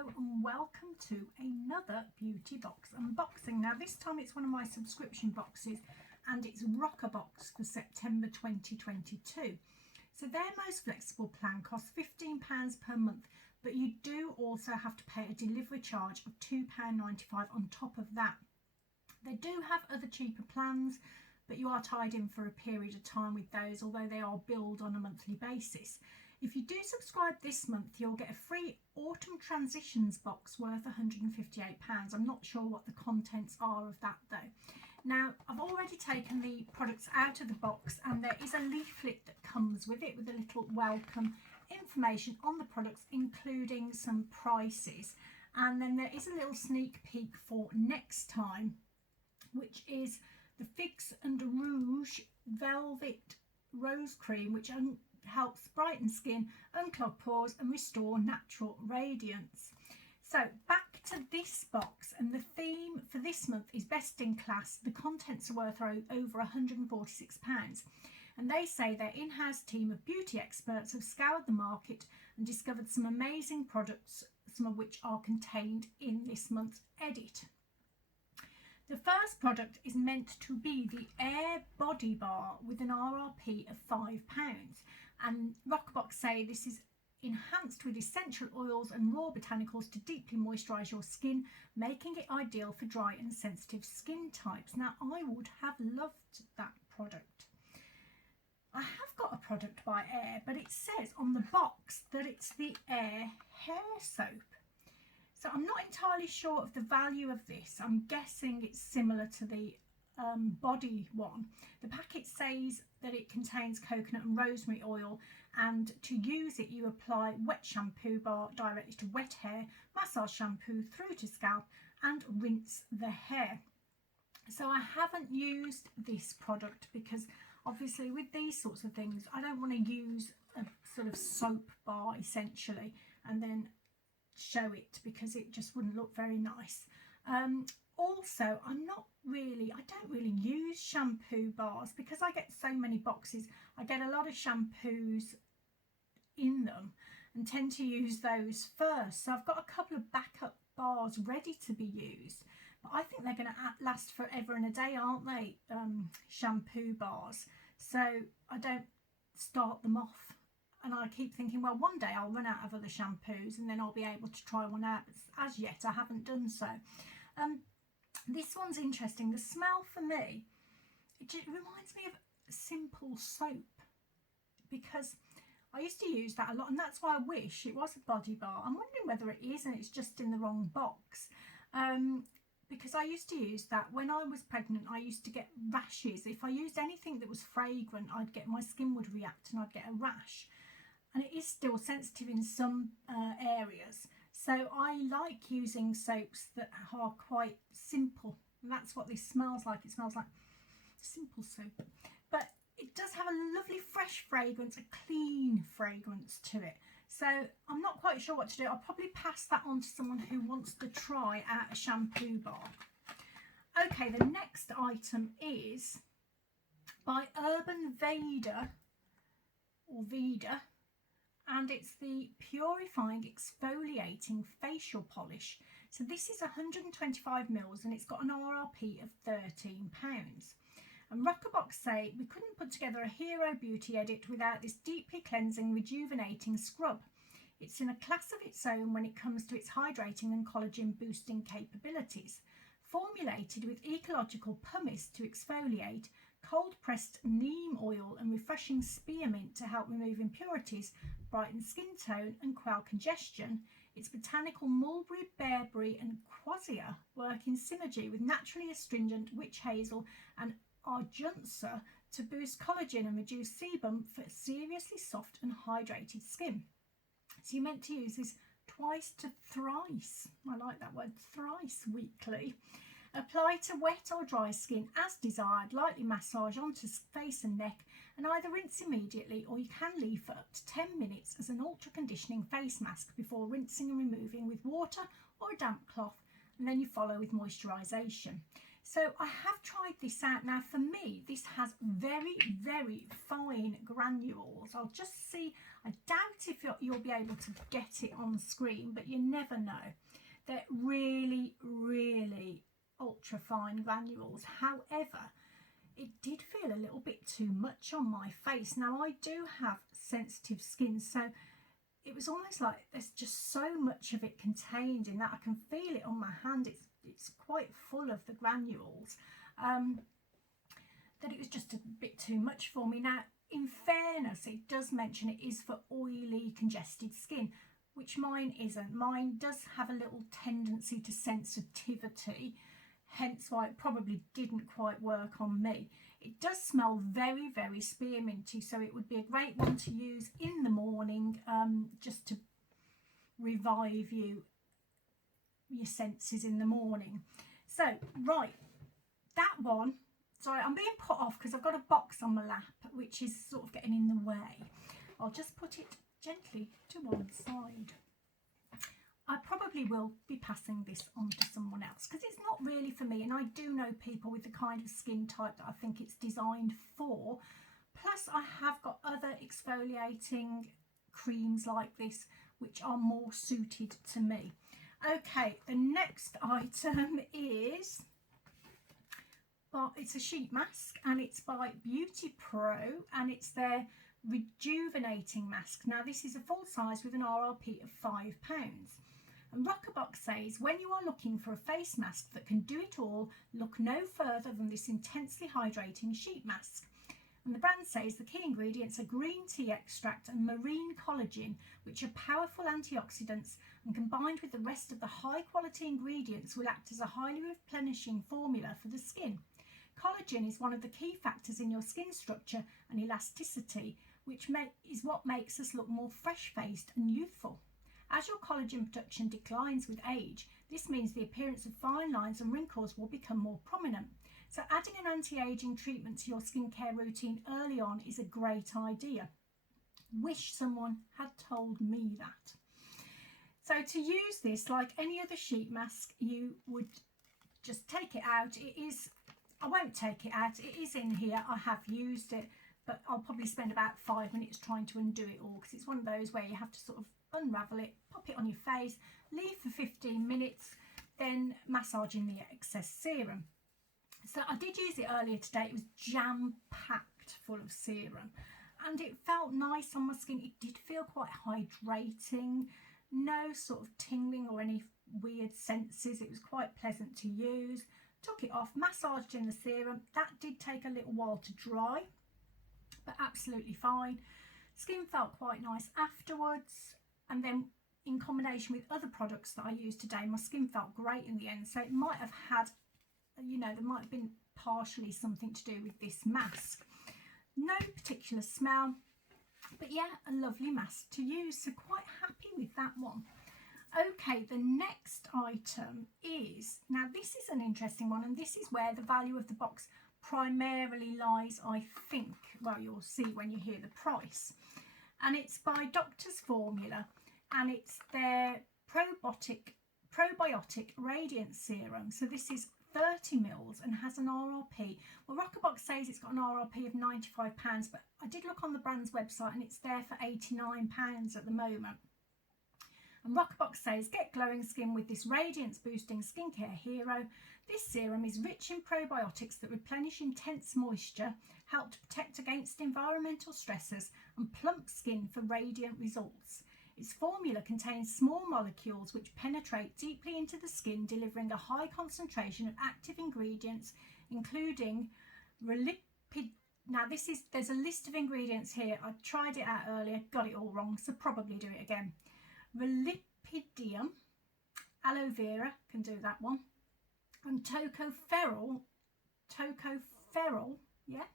Hello and welcome to another beauty box unboxing. Now this time it's one of my subscription boxes and it's Roccabox for September 2022. So their most flexible plan costs £15 per month, but you do also have to pay a delivery charge of £2.95 on top of that. They do have other cheaper plans, but you are tied in for a period of time with those, although they are billed on a monthly basis. If you do subscribe this month, you'll get a free Autumn Transitions box worth £158. I'm not sure what the contents are of that though. Now, I've already taken the products out of the box and there is a leaflet that comes with it with a little welcome information on the products, including some prices. And then there is a little sneak peek for next time, which is the Fix and Rouge Velvet Rose Cream, which helps brighten skin, unclog pores and restore natural radiance. So back to this box, and the theme for this month is best in class. The contents are worth over £146, and they say their in-house team of beauty experts have scoured the market and discovered some amazing products, some of which are contained in this month's edit. The first product is meant to be the Air Body Bar with an RRP of £5, and Roccabox say this is enhanced with essential oils and raw botanicals to deeply moisturise your skin, making it ideal for dry and sensitive skin types. Now, I would have loved that product. I have got a product by Air, but it says on the box that it's the Air Hair Soap. So I'm not entirely sure of the value of this. I'm guessing it's similar to the body one. The packet says that it contains coconut and rosemary oil, and to use it you apply wet shampoo bar directly to wet hair, massage shampoo through to scalp and rinse the hair. So I haven't used this product because obviously with these sorts of things I don't want to use a sort of soap bar essentially and then show it, because it just wouldn't look very nice. Also, I don't really use shampoo bars because I get so many boxes. I get a lot of shampoos in them and tend to use those first. So I've got a couple of backup bars ready to be used, but I think they're going to last forever and a day, aren't they? Shampoo bars. So I don't start them off. And I keep thinking, well, one day I'll run out of other shampoos and then I'll be able to try one out. But as yet, I haven't done so. This one's interesting. The smell for me, it reminds me of simple soap, because I used to use that a lot, and that's why I wish it was a body bar. I'm wondering whether it is and it's just in the wrong box. Because I used to use that when I was pregnant. I used to get rashes. If I used anything that was fragrant, my skin would react and I'd get a rash. And it is still sensitive in some areas. So I like using soaps that are quite simple. And that's what this smells like. It smells like simple soap. But it does have a lovely fresh fragrance, a clean fragrance to it. So I'm not quite sure what to do. I'll probably pass that on to someone who wants to try out a shampoo bar. Okay, the next item is by Urban Veda, or Veda, and it's the Purifying Exfoliating Facial Polish. So this is 125ml and it's got an RRP of £13. And Roccabox say, we couldn't put together a hero beauty edit without this deeply cleansing, rejuvenating scrub. It's in a class of its own when it comes to its hydrating and collagen boosting capabilities. Formulated with ecological pumice to exfoliate, cold pressed neem oil and refreshing spearmint to help remove impurities, brighten skin tone and quell congestion, its botanical mulberry, bearberry and quassia work in synergy with naturally astringent witch hazel and arjuncea to boost collagen and reduce sebum for seriously soft and hydrated skin. So you're meant to use this twice to thrice, I like that word, thrice weekly. Apply to wet or dry skin as desired, lightly massage onto face and neck, and either rinse immediately or you can leave for up to 10 minutes as an ultra conditioning face mask before rinsing and removing with water or a damp cloth, and then you follow with moisturisation. So I have tried this out. Now for me, this has very, very fine granules. I'll just see. I doubt if you'll be able to get it on screen, but you never know. They're really, really ultra fine granules. However, it did feel a little bit too much on my face. Now I do have sensitive skin, so it was almost like there's just so much of it contained in that. I can feel it on my hand. It's quite full of the granules, that it was just a bit too much for me. Now, in fairness, it does mention it is for oily, congested skin, which mine isn't. Mine does have a little tendency to sensitivity, hence why it probably didn't quite work on me. It does smell very, very spearminty, so it would be a great one to use in the morning, just to revive your senses in the morning. So, right, that one, sorry, I'm being put off because I've got a box on my lap, which is sort of getting in the way. I'll just put it gently to one side. I probably will be passing this on to someone else because it's not really for me, and I do know people with the kind of skin type that I think it's designed for. Plus I have got other exfoliating creams like this which are more suited to me. Okay, the next item is, well, it's a sheet mask, and it's by Beauty Pro, and it's their rejuvenating mask. Now this is a full size with an RRP of £5. And Roccabox says, when you are looking for a face mask that can do it all, look no further than this intensely hydrating sheet mask. And the brand says the key ingredients are green tea extract and marine collagen, which are powerful antioxidants, and combined with the rest of the high quality ingredients will act as a highly replenishing formula for the skin. Collagen is one of the key factors in your skin structure and elasticity, which is what makes us look more fresh-faced and youthful. As your collagen production declines with age, this means the appearance of fine lines and wrinkles will become more prominent. So adding an anti-aging treatment to your skincare routine early on is a great idea. Wish someone had told me that. So to use this, like any other sheet mask, you would just take it out. I won't take it out. It is in here. I have used it, but I'll probably spend about 5 minutes trying to undo it all, because it's one of those where you have to sort of unravel it, pop it on your face, leave for 15 minutes, then massage in the excess serum. So I did use it earlier today. It was jam-packed full of serum, and it felt nice on my skin. It did feel quite hydrating, no sort of tingling or any weird senses. It was quite pleasant to use. Took it off, massaged in the serum. That did take a little while to dry, but absolutely fine. Skin felt quite nice afterwards, and then in combination with other products that I used today, my skin felt great in the end. So it might have had, there might have been partially something to do with this mask. No particular smell, but yeah, a lovely mask to use, so quite happy with that one. Okay, the next item is, now this is an interesting one, and this is where the value of the box primarily lies, I think. Well, you'll see when you hear the price. And it's by Doctor's Formula, and it's their probiotic radiant serum. So this is 30 mils and has an RRP. Well, Roccabox says it's got an RRP of £95, but I did look on the brand's website and it's there for £89 at the moment. And Roccabox says, get glowing skin with this radiance boosting skincare hero. This serum is rich in probiotics that replenish intense moisture, help to protect against environmental stressors, and plump skin for radiant results. Its formula contains small molecules which penetrate deeply into the skin, delivering a high concentration of active ingredients, including Relipid. Now there's a list of ingredients here. I tried it out earlier, got it all wrong, so probably do it again. Relipidium, aloe vera, can do that one, and tocopherol, yeah,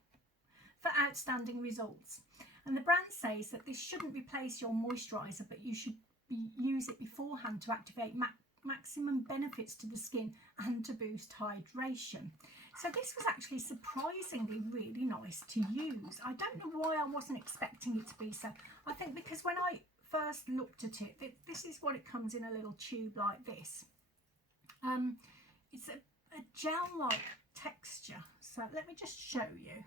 for outstanding results. And the brand says that this shouldn't replace your moisturiser, but you should use it beforehand to activate maximum benefits to the skin and to boost hydration. So this was actually surprisingly really nice to use. I don't know why I wasn't expecting it to be so. I think because when I first looked at it, this is what it comes in, a little tube like this. It's a gel-like texture. So let me just show you.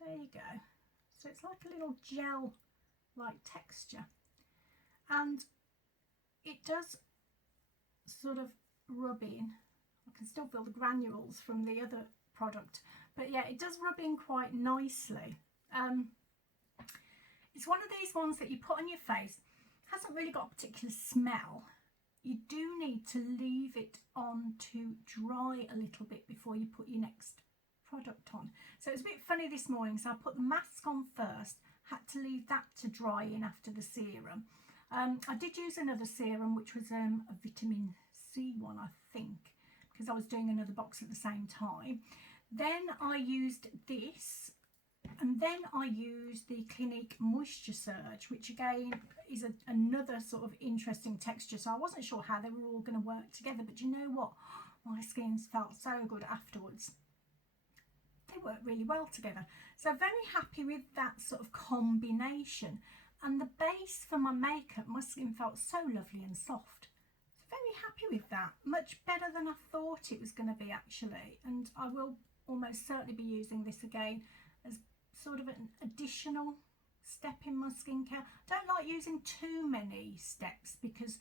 There you go. So it's like a little gel-like texture. And it does sort of rub in. I can still feel the granules from the other product. But yeah, it does rub in quite nicely. It's one of these ones that you put on your face. Hasn't really got a particular smell. You do need to leave it on to dry a little bit before you put your next product on. So it's a bit funny this morning, so I put the mask on first, had to leave that to dry in after the serum. I did use another serum, which was a vitamin C one, I think, because I was doing another box at the same time. Then I used this, and then I used the Clinique Moisture Surge, which again is another sort of interesting texture. So I wasn't sure how they were all going to work together, but you know what? My skin felt so good afterwards. They work really well together. So very happy with that sort of combination. And the base for my makeup, my skin felt so lovely and soft. So very happy with that. Much better than I thought it was going to be actually. And I will almost certainly be using this again as sort of an additional step in my skincare. I don't like using too many steps because,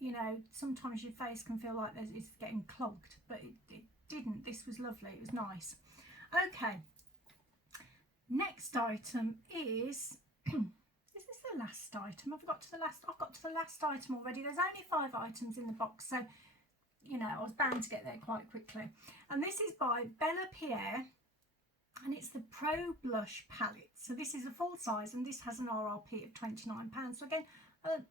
you know, sometimes your face can feel like it's getting clogged, but it didn't. This was lovely. It was nice. Okay, next item is this the last item? I've got to the last item already. There's only 5 items in the box, so you know I was bound to get there quite quickly. And this is by Bellapierre, and it's the Pro Blush palette. So this is a full size, and this has an RRP of £29. So again,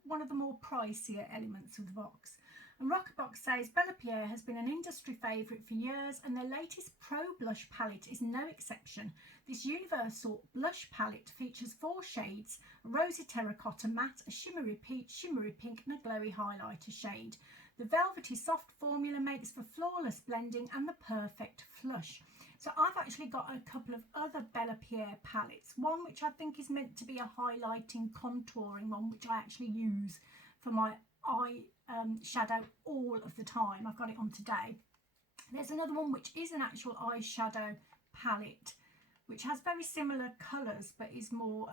one of the more pricier elements of the box. And Roccabox says Bellapierre has been an industry favourite for years, and their latest Pro Blush palette is no exception. This universal blush palette features 4 shades: a rosy terracotta matte, a shimmery peach, shimmery pink, and a glowy highlighter shade. The velvety soft formula makes for flawless blending and the perfect flush. So I've actually got a couple of other Bellapierre palettes. One which I think is meant to be a highlighting, contouring one, which I actually use for my eye shadow all of the time. I've got it on today. There's another one which is an actual eyeshadow palette, which has very similar colours but is more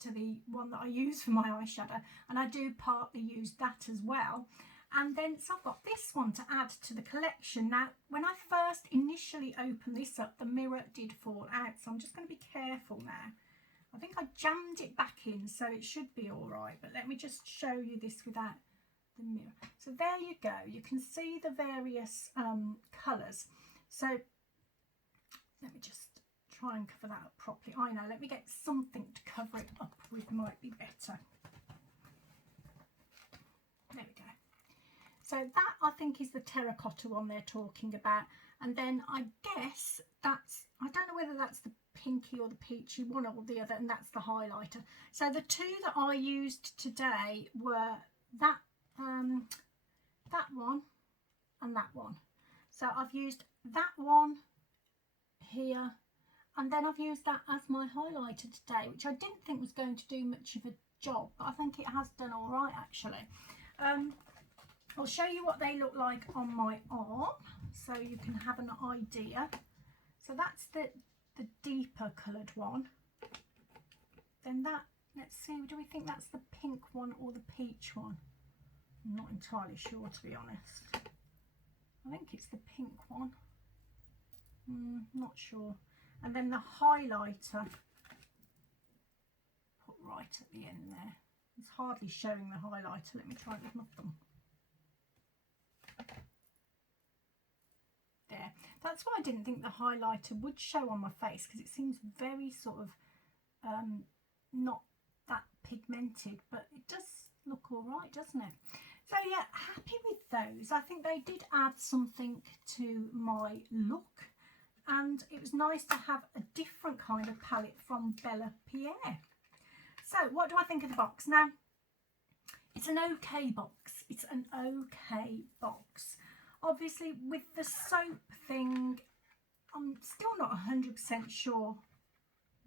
to the one that I use for my eyeshadow, and I do partly use that as well. And then so I've got this one to add to the collection. Now when I first initially opened this up, the mirror did fall out, so I'm just going to be careful now. I think I jammed it back in, so it should be all right, but let me just show you this without the mirror. So there you go, you can see the various colours. So let me just try and cover that up properly. I know, let me get something to cover it up with, might be better. There we go. So that I think is the terracotta one they're talking about, and then I guess that's, I don't know whether that's the pinky or the peachy, one or the other, and that's the highlighter. So the 2 that I used today were that that one and that one. So I've used that one here, and then I've used that as my highlighter today, which I didn't think was going to do much of a job, but I think it has done all right actually. I'll show you what they look like on my arm so you can have an idea. So that's the deeper coloured one. Then that, let's see, do we think that's the pink one or the peach one? I'm not entirely sure, to be honest. I think it's the pink one. Not sure. And then the highlighter, put right at the end there. It's hardly showing the highlighter. Let me try it with my thumb. There. That's why I didn't think the highlighter would show on my face, because it seems very sort of not that pigmented, but it does look all right, doesn't it? So yeah, happy with those. I think they did add something to my look, and it was nice to have a different kind of palette from Bellapierre. So what do I think of the box? Now, it's an okay box. It's an okay box. Obviously, with the soap thing, I'm still not 100% sure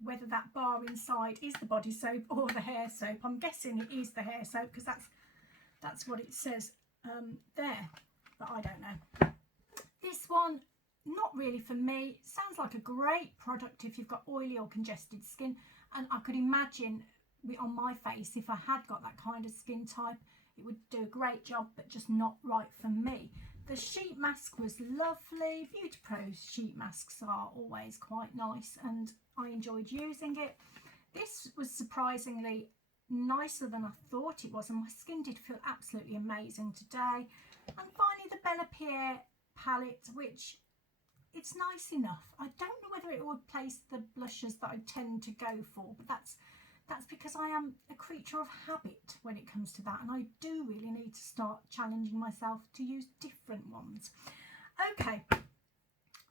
whether that bar inside is the body soap or the hair soap. I'm guessing it is the hair soap, because that's what it says there. but I don't know. This one, not really for me. Sounds like a great product if you've got oily or congested skin, and I could imagine on my face, if I had got that kind of skin type, it would do a great job, but just not right for me. The sheet mask was lovely. Beauty Pro's sheet masks are always quite nice, and I enjoyed using it. This was surprisingly nicer than I thought it was, and my skin did feel absolutely amazing today. And finally, the Bellapierre palette, which it's nice enough. I don't know whether it would replace the blushes that I tend to go for, but that's because I am a creature of habit when it comes to that, and I do really need to start challenging myself to use different ones. Okay,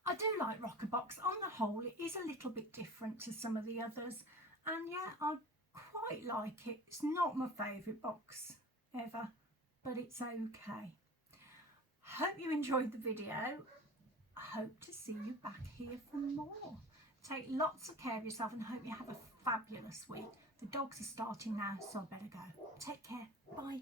I do like Roccabox. On the whole, it is a little bit different to some of the others, and yeah, I quite like it. It's not my favourite box ever, but it's okay. Hope you enjoyed the video. I hope to see you back here for more. Take lots of care of yourself and hope you have a fabulous week. The dogs are starting now, so I better go. Take care. Bye.